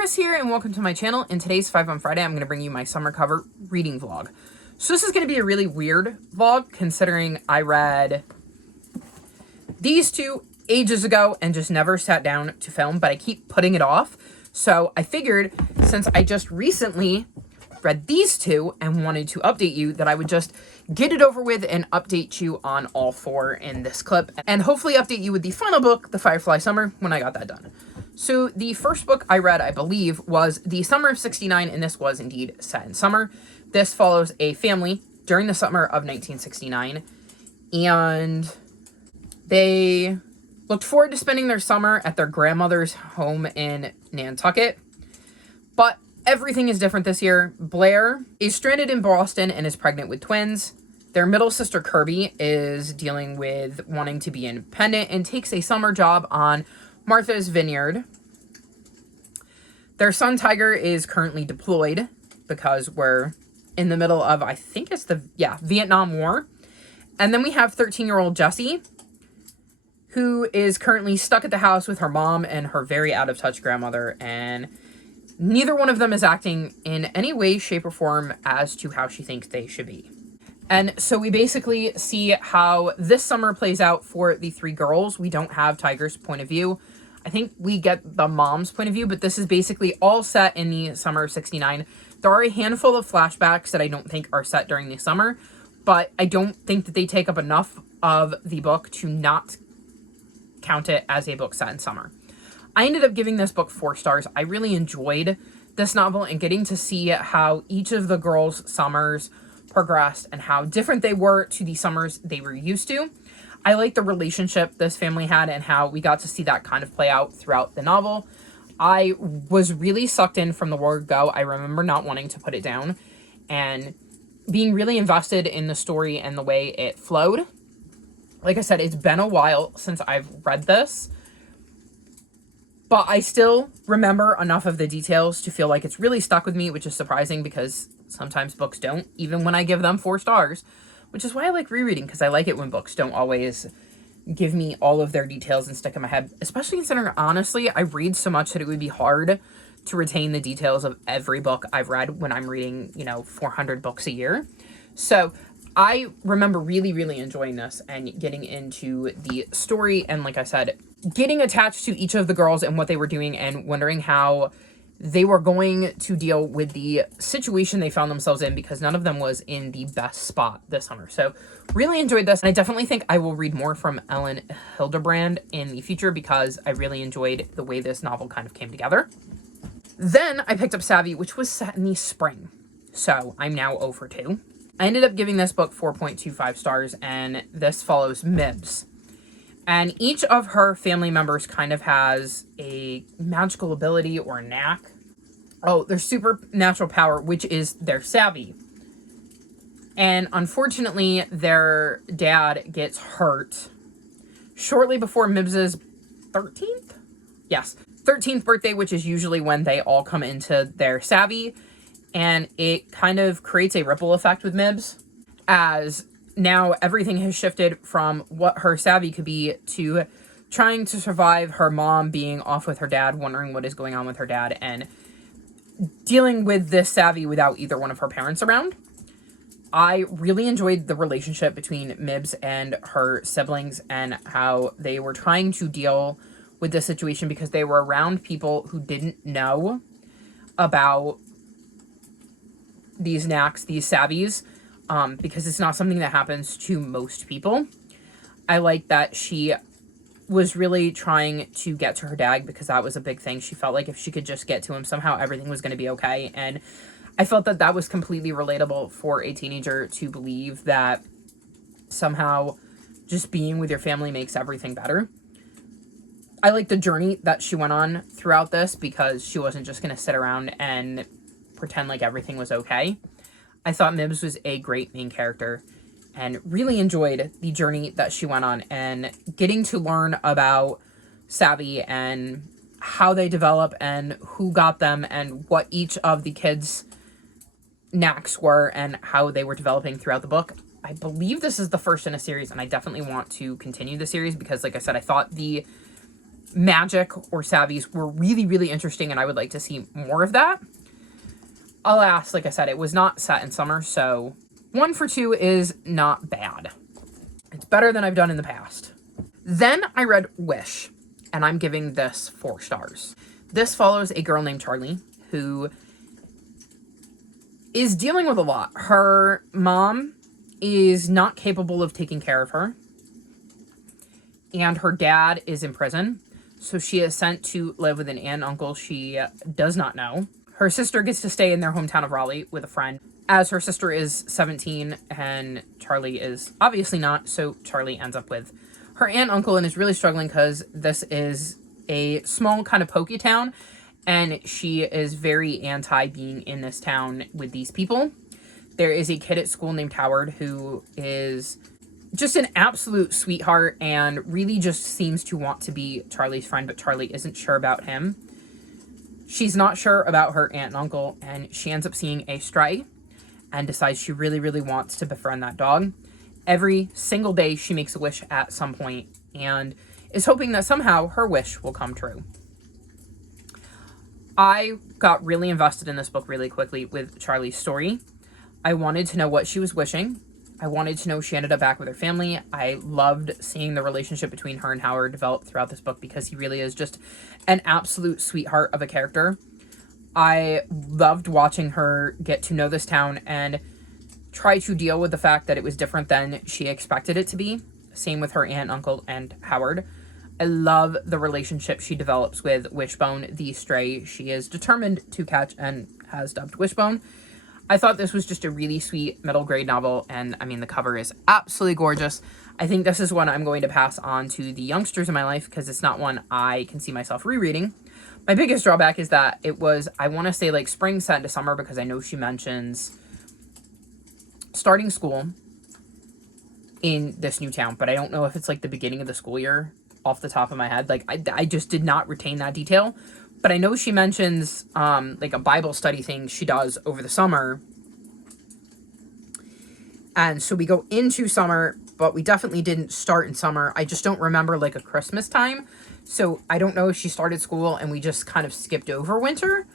Chris here, and welcome to my channel. In today's 5 on Friday, I'm going to bring you my summer cover reading vlog. So this is going to be a really weird vlog, considering I read these two ages ago and just never sat down to film, but I keep putting it off. So I figured, since I just recently read these two and wanted to update you, that I would just get it over with and update you on all four in this clip, and hopefully update you with the final book, The Firefly Summer, when I got that done. So the first book I read, I believe, was The Summer of '69, and this was indeed set in summer. This follows a family during the summer of 1969, and they looked forward to spending their summer at their grandmother's home in Nantucket. But everything is different this year. Blair is stranded in Boston and is pregnant with twins. Their middle sister, Kirby, is dealing with wanting to be independent and takes a summer job on Martha's Vineyard. Their son, Tiger, is currently deployed because we're in the middle of, I think it's the Vietnam War. And then we have 13-year-old Jessie, who is currently stuck at the house with her mom and her very out-of-touch grandmother, and neither one of them is acting in any way, shape, or form as to how she thinks they should be. And so we basically see how this summer plays out for the three girls. We don't have Tiger's point of view. I think we get the mom's point of view, but this is basically all set in the summer of '69. There are a handful of flashbacks that I don't think are set during the summer, but I don't think that they take up enough of the book to not count it as a book set in summer. I ended up giving this book 4 stars. I really enjoyed this novel and getting to see how each of the girls' summers progressed and how different they were to the summers they were used to. I like the relationship this family had and how we got to see that kind of play out throughout the novel. I was really sucked in from the word go. I remember not wanting to put it down and being really invested in the story and the way it flowed. Like I said, it's been a while since I've read this, but I still remember enough of the details to feel like it's really stuck with me, which is surprising because sometimes books don't, even when I give them 4 stars, which is why I like rereading, because I like it when books don't always give me all of their details and stick in my head, especially considering, honestly, I read so much that it would be hard to retain the details of every book I've read when I'm reading, 400 books a year. So I remember really, really enjoying this and getting into the story and, like I said, getting attached to each of the girls and what they were doing and wondering how they were going to deal with the situation they found themselves in, because none of them was in the best spot this summer. So really enjoyed this, and I definitely think I will read more from Ellen Hildebrand in the future because I really enjoyed the way this novel kind of came together. Then I picked up Savvy, which was set in the spring. So I'm now over 2. I ended up giving this book 4.25 stars, and this follows Mibs. And each of her family members kind of has a magical ability or knack. Oh, their supernatural power, which is their savvy. And unfortunately, their dad gets hurt shortly before Mibs's 13th? Yes, 13th birthday, which is usually when they all come into their savvy. And it kind of creates a ripple effect with Mibs, as now everything has shifted from what her savvy could be to trying to survive her mom being off with her dad, wondering what is going on with her dad, and dealing with this savvy without either one of her parents around. I really enjoyed the relationship between Mibs and her siblings and how they were trying to deal with this situation because they were around people who didn't know about these knacks, these savvies, because it's not something that happens to most people. I like that she was really trying to get to her dad because that was a big thing. She felt like if she could just get to him, somehow everything was going to be okay. And I felt that that was completely relatable for a teenager to believe that somehow just being with your family makes everything better. I like the journey that she went on throughout this because she wasn't just going to sit around and pretend like everything was okay. I thought Mibs was a great main character and really enjoyed the journey that she went on and getting to learn about Savvy and how they develop and who got them and what each of the kids' knacks were and how they were developing throughout the book. I believe this is the first in a series, and I definitely want to continue the series because, like I said, I thought the magic or savvies were really, really interesting, and I would like to see more of that. Alas, like I said, it was not set in summer, so 1 for 2 is not bad. It's better than I've done in the past. Then I read Wish, and I'm giving this 4 stars. This follows a girl named Charlie who is dealing with a lot. Her mom is not capable of taking care of her, and her dad is in prison, so she is sent to live with an aunt and uncle she does not know. Her sister gets to stay in their hometown of Raleigh with a friend, as her sister is 17 and Charlie is obviously not, so Charlie ends up with her aunt and uncle and is really struggling because this is a small kind of pokey town, and she is very anti being in this town with these people. There is a kid at school named Howard who is just an absolute sweetheart and really just seems to want to be Charlie's friend, but Charlie isn't sure about him. She's not sure about her aunt and uncle, and she ends up seeing a stray and decides she really, really wants to befriend that dog. Every single day she makes a wish at some point and is hoping that somehow her wish will come true. I got really invested in this book really quickly with Charlie's story. I wanted to know what she was wishing. I wanted to know she ended up back with her family. I loved seeing the relationship between her and Howard develop throughout this book because he really is just an absolute sweetheart of a character. I loved watching her get to know this town and try to deal with the fact that it was different than she expected it to be. Same with her aunt, uncle, and Howard. I love the relationship she develops with Wishbone, the stray she is determined to catch and has dubbed Wishbone. I thought this was just a really sweet middle grade novel, and I mean, the cover is absolutely gorgeous. I think this is one I'm going to pass on to the youngsters in my life because it's not one I can see myself rereading. My biggest drawback is that it was, I want to say like spring set into summer, because I know she mentions starting school in this new town, but I don't know if it's like the beginning of the school year off the top of my head. Like I just did not retain that detail. But I know she mentions like a Bible study thing she does over the summer. And so we go into summer, but we definitely didn't start in summer. I just don't remember like a Christmas time. So I don't know if she started school and we just kind of skipped over winter,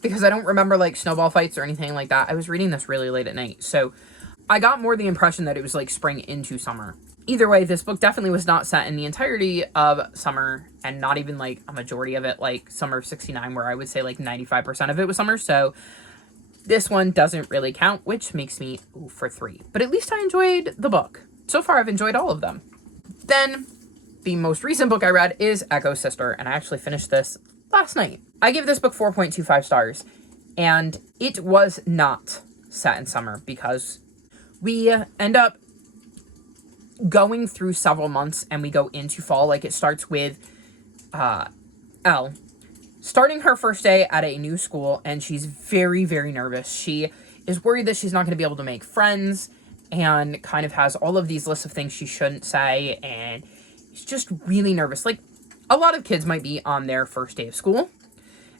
because I don't remember like snowball fights or anything like that. I was reading this really late at night. So I got more the impression that it was like spring into summer. Either way, this book definitely was not set in the entirety of summer, and not even like a majority of it, like summer of 69, where I would say like 95% of it was summer. So this one doesn't really count, which makes me 0 for 3. But at least I enjoyed the book. So far, I've enjoyed all of them. Then the most recent book I read is Echo's Sister, and I actually finished this last night. I gave this book 4.25 stars, and it was not set in summer because we end up going through several months and we go into fall. Like, it starts with Elle starting her first day at a new school, and she's very, very nervous. She is worried that she's not going to be able to make friends, and kind of has all of these lists of things she shouldn't say, and she's just really nervous. Like a lot of kids might be on their first day of school,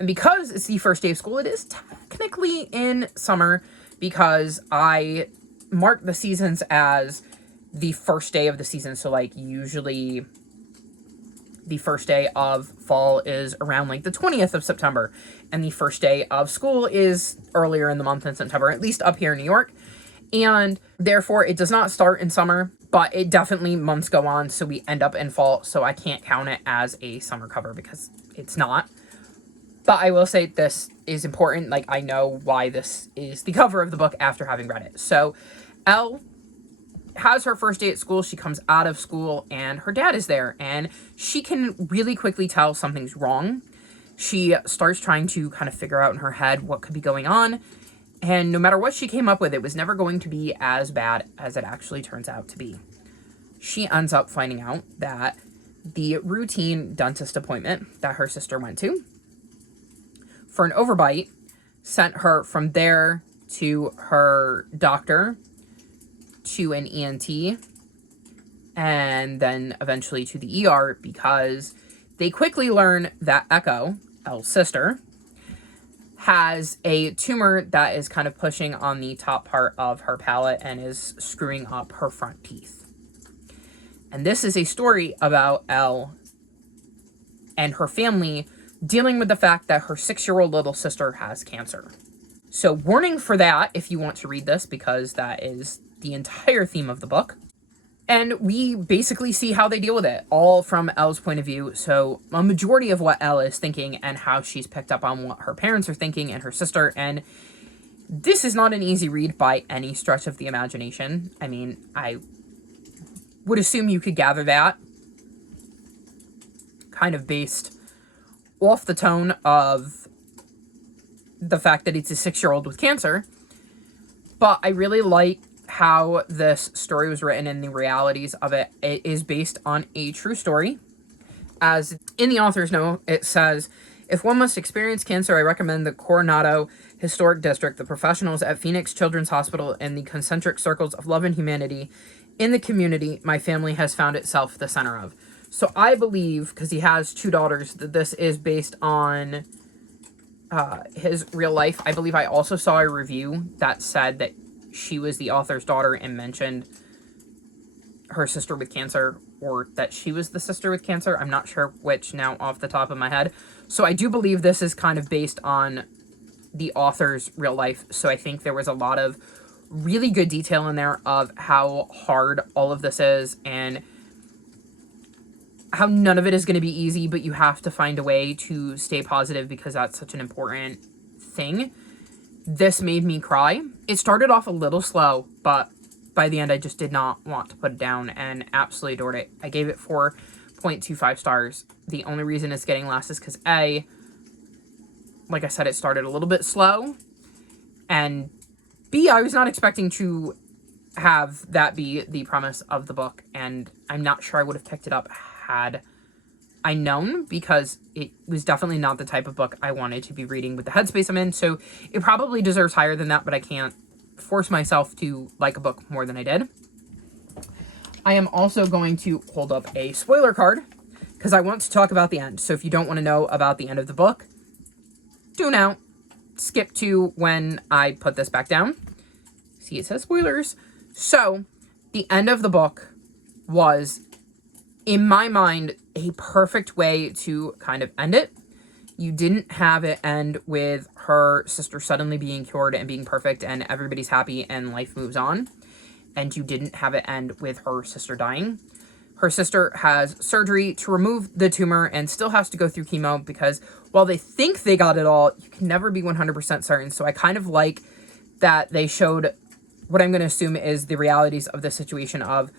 and because it's the first day of school, it is technically in summer, because I mark the seasons as the first day of the season. So like usually the first day of fall is around like the 20th of September, and the first day of school is earlier in the month in September, at least up here in New York. And therefore it does not start in summer, but it definitely, months go on, so we end up in fall. So I can't count it as a summer cover because it's not. But I will say this is important. Like, I know why this is the cover of the book after having read it. So Elle has her first day at school. She comes out of school and her dad is there, and she can really quickly tell something's wrong. She starts trying to kind of figure out in her head what could be going on, and no matter what she came up with, it was never going to be as bad as it actually turns out to be. She ends up finding out that the routine dentist appointment that her sister went to for an overbite sent her from there to her doctor, to an ENT, and then eventually to the ER, because they quickly learn that Echo, Elle's sister, has a tumor that is kind of pushing on the top part of her palate and is screwing up her front teeth. And this is a story about Elle and her family dealing with the fact that her 6-year-old little sister has cancer. So warning for that if you want to read this, because that is the entire theme of the book. And we basically see how they deal with it, all from Elle's point of view. So a majority of what Elle is thinking and how she's picked up on what her parents are thinking and her sister. And this is not an easy read by any stretch of the imagination. I mean, I would assume you could gather that kind of based off the tone of the fact that it's a 6-year-old with cancer. But I really like how this story was written and the realities of it. It is based on a true story. As in the author's note, it says, if one must experience cancer, I recommend the Coronado Historic District, the professionals at Phoenix Children's Hospital, and the concentric circles of love and humanity in the community my family has found itself the center of. So I believe, because he has 2 daughters, that this is based on his real life. I believe I also saw a review that said that she was the author's daughter and mentioned her sister with cancer, or that she was the sister with cancer. I'm not sure which now off the top of my head. So I do believe this is kind of based on the author's real life. So I think there was a lot of really good detail in there of how hard all of this is and how none of it is going to be easy, but you have to find a way to stay positive because that's such an important thing. This made me cry. It started off a little slow, but by the end, I just did not want to put it down and absolutely adored it. I gave it 4.25 stars. The only reason it's getting less is because A, like I said, it started a little bit slow, and B, I was not expecting to have that be the premise of the book, and I'm not sure I would have picked it up had I known, because it was definitely not the type of book I wanted to be reading with the headspace I'm in, so it probably deserves higher than that, but I can't force myself to like a book more than I did. I am also going to hold up a spoiler card, because I want to talk about the end. So if you don't want to know about the end of the book, do now. Skip to when I put this back down. See, it says spoilers. So the end of the book was, in my mind, a perfect way to kind of end it. You didn't have it end with her sister suddenly being cured and being perfect and everybody's happy and life moves on. And you didn't have it end with her sister dying. Her sister has surgery to remove the tumor and still has to go through chemo, because while they think they got it all, you can never be 100% certain. So I kind of like that they showed what I'm going to assume is the realities of the situation of,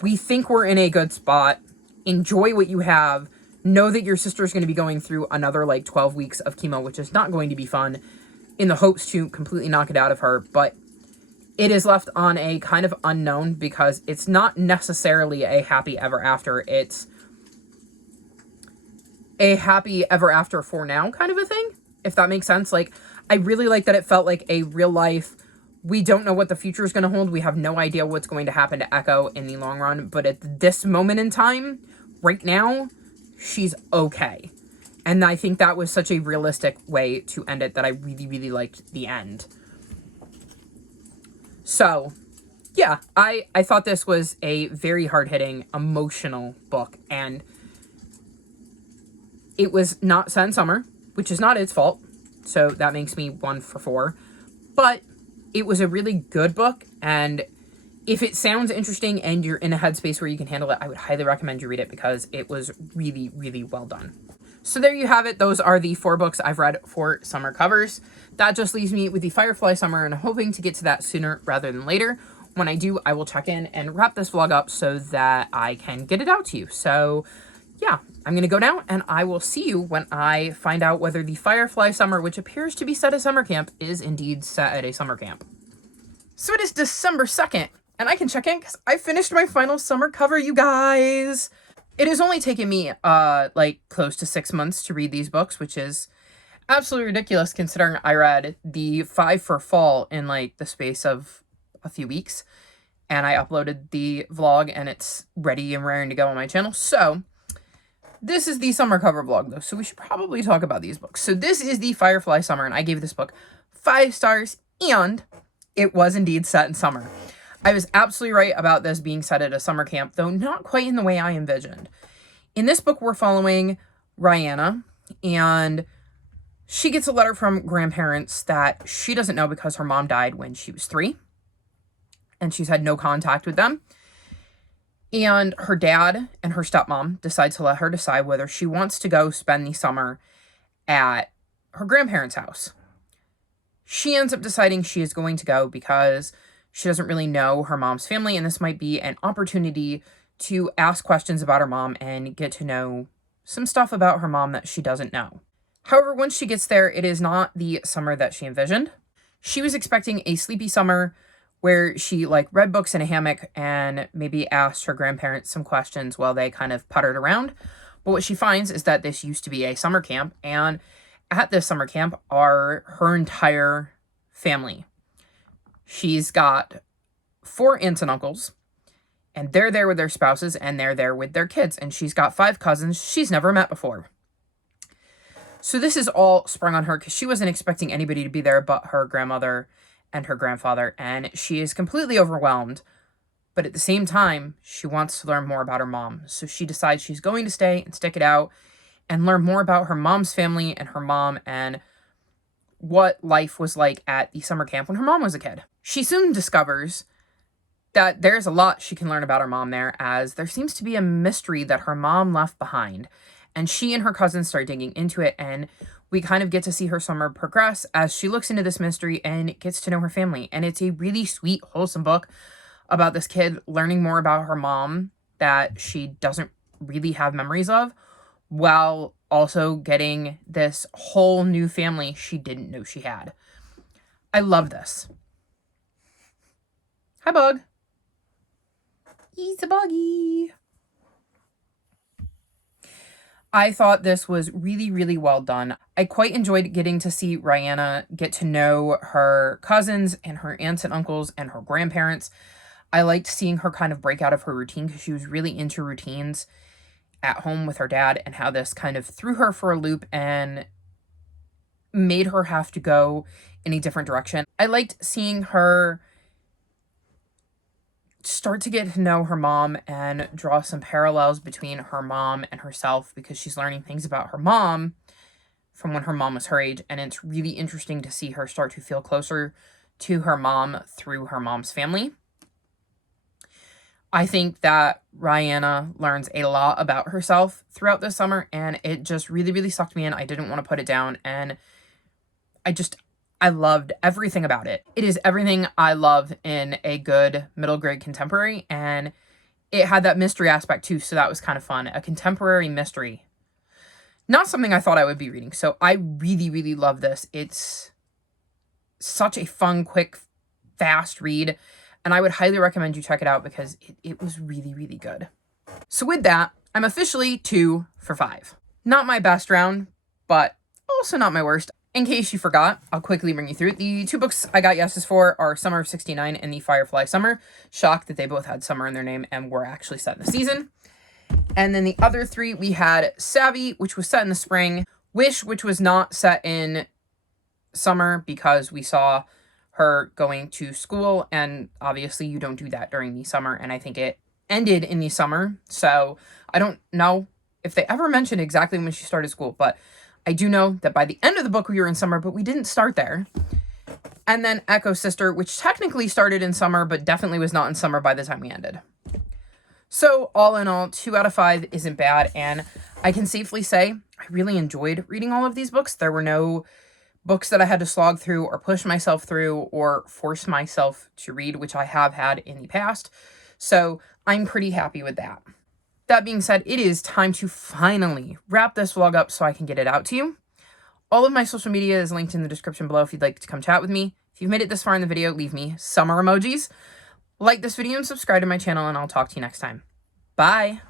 we think we're in a good spot. Enjoy what you have. Know that your sister's going to be going through another 12 weeks of chemo, which is not going to be fun, in the hopes to completely knock it out of her. But it is left on a kind of unknown, because it's not necessarily a happy ever after. It's a happy ever after for now kind of a thing, if that makes sense. I really like that it felt like a real life, we don't know what the future is going to hold. We have no idea what's going to happen to Echo in the long run. But at this moment in time, right now, she's okay. And I think that was such a realistic way to end it that I really, really liked the end. So, yeah, I thought this was a very hard-hitting, emotional book. And it was not set in summer, which is not its fault. So that makes me 1 for 4. But it was a really good book, and if it sounds interesting and you're in a headspace where you can handle it, I would highly recommend you read it, because it was really, really well done. So there you have it. Those are the 4 books I've read for summer covers. That just leaves me with the Firefly Summer, and I'm hoping to get to that sooner rather than later. When I do, I will check in and wrap this vlog up so that I can get it out to you. So yeah, I'm going to go now, and I will see you when I find out whether the Firefly Summer, which appears to be set at summer camp, is indeed set at a summer camp. So it is December 2nd, and I can check in because I finished my final summer cover, you guys. It has only taken me, close to 6 months to read these books, which is absolutely ridiculous considering I read the 5 for fall in, the space of a few weeks. And I uploaded the vlog, and it's ready and raring to go on my channel. So this is the summer cover vlog, though, so we should probably talk about these books. So this is the Firefly Summer, and I gave this book 5 stars, and it was indeed set in summer. I was absolutely right about this being set at a summer camp, though not quite in the way I envisioned. In this book, we're following Rihanna, and she gets a letter from grandparents that she doesn't know because her mom died when she was 3, and she's had no contact with them. And her dad and her stepmom decide to let her decide whether she wants to go spend the summer at her grandparents' house. She ends up deciding she is going to go because she doesn't really know her mom's family, and this might be an opportunity to ask questions about her mom and get to know some stuff about her mom that she doesn't know. However, once she gets there, it is not the summer that she envisioned. She was expecting a sleepy summer where she read books in a hammock and maybe asked her grandparents some questions while they kind of puttered around. But what she finds is that this used to be a summer camp, and at this summer camp are her entire family. She's got 4 aunts and uncles, and they're there with their spouses, and they're there with their kids. And she's got 5 cousins she's never met before. So this is all sprung on her because she wasn't expecting anybody to be there but her grandmother and her grandfather, and she is completely overwhelmed. But at the same time, she wants to learn more about her mom. So she decides she's going to stay and stick it out and learn more about her mom's family and her mom and what life was like at the summer camp when her mom was a kid. She soon discovers that there's a lot she can learn about her mom there, as there seems to be a mystery that her mom left behind. And she and her cousins start digging into it, and we kind of get to see her summer progress as she looks into this mystery and gets to know her family. And it's a really sweet, wholesome book about this kid learning more about her mom that she doesn't really have memories of, while also getting this whole new family she didn't know she had. I love this. Hi, Bug. He's a buggy. I thought this was really, really well done. I quite enjoyed getting to see Rihanna get to know her cousins and her aunts and uncles and her grandparents. I liked seeing her kind of break out of her routine because she was really into routines at home with her dad, and how this kind of threw her for a loop and made her have to go in a different direction. I liked seeing her start to get to know her mom and draw some parallels between her mom and herself, because she's learning things about her mom from when her mom was her age, and it's really interesting to see her start to feel closer to her mom through her mom's family. I think that Rihanna learns a lot about herself throughout this summer, and it just really, really sucked me in. I didn't want to put it down, and I loved everything about it. It is everything I love in a good middle grade contemporary, and it had that mystery aspect too, so that was kind of fun. A contemporary mystery. Not something I thought I would be reading, so I really, really love this. It's such a fun, quick, fast read, and I would highly recommend you check it out because it was really, really good. So with that, I'm officially 2 for 5. Not my best round, but also not my worst. In case you forgot, I'll quickly bring you through it. The 2 books I got yeses for are Summer of '69 and The Firefly Summer. Shocked that they both had summer in their name and were actually set in the season. And then the other 3, we had Savvy, which was set in the spring, Wish, which was not set in summer because we saw her going to school, and obviously you don't do that during the summer, and I think it ended in the summer, so I don't know if they ever mentioned exactly when she started school, but I do know that by the end of the book we were in summer, but we didn't start there. And then Echo Sister, which technically started in summer, but definitely was not in summer by the time we ended. So all in all, 2 out of 5 isn't bad, and I can safely say I really enjoyed reading all of these books. There were no books that I had to slog through or push myself through or force myself to read, which I have had in the past. So I'm pretty happy with that. That being said, it is time to finally wrap this vlog up so I can get it out to you. All of my social media is linked in the description below if you'd like to come chat with me. If you've made it this far in the video, leave me summer emojis. Like this video and subscribe to my channel, and I'll talk to you next time. Bye!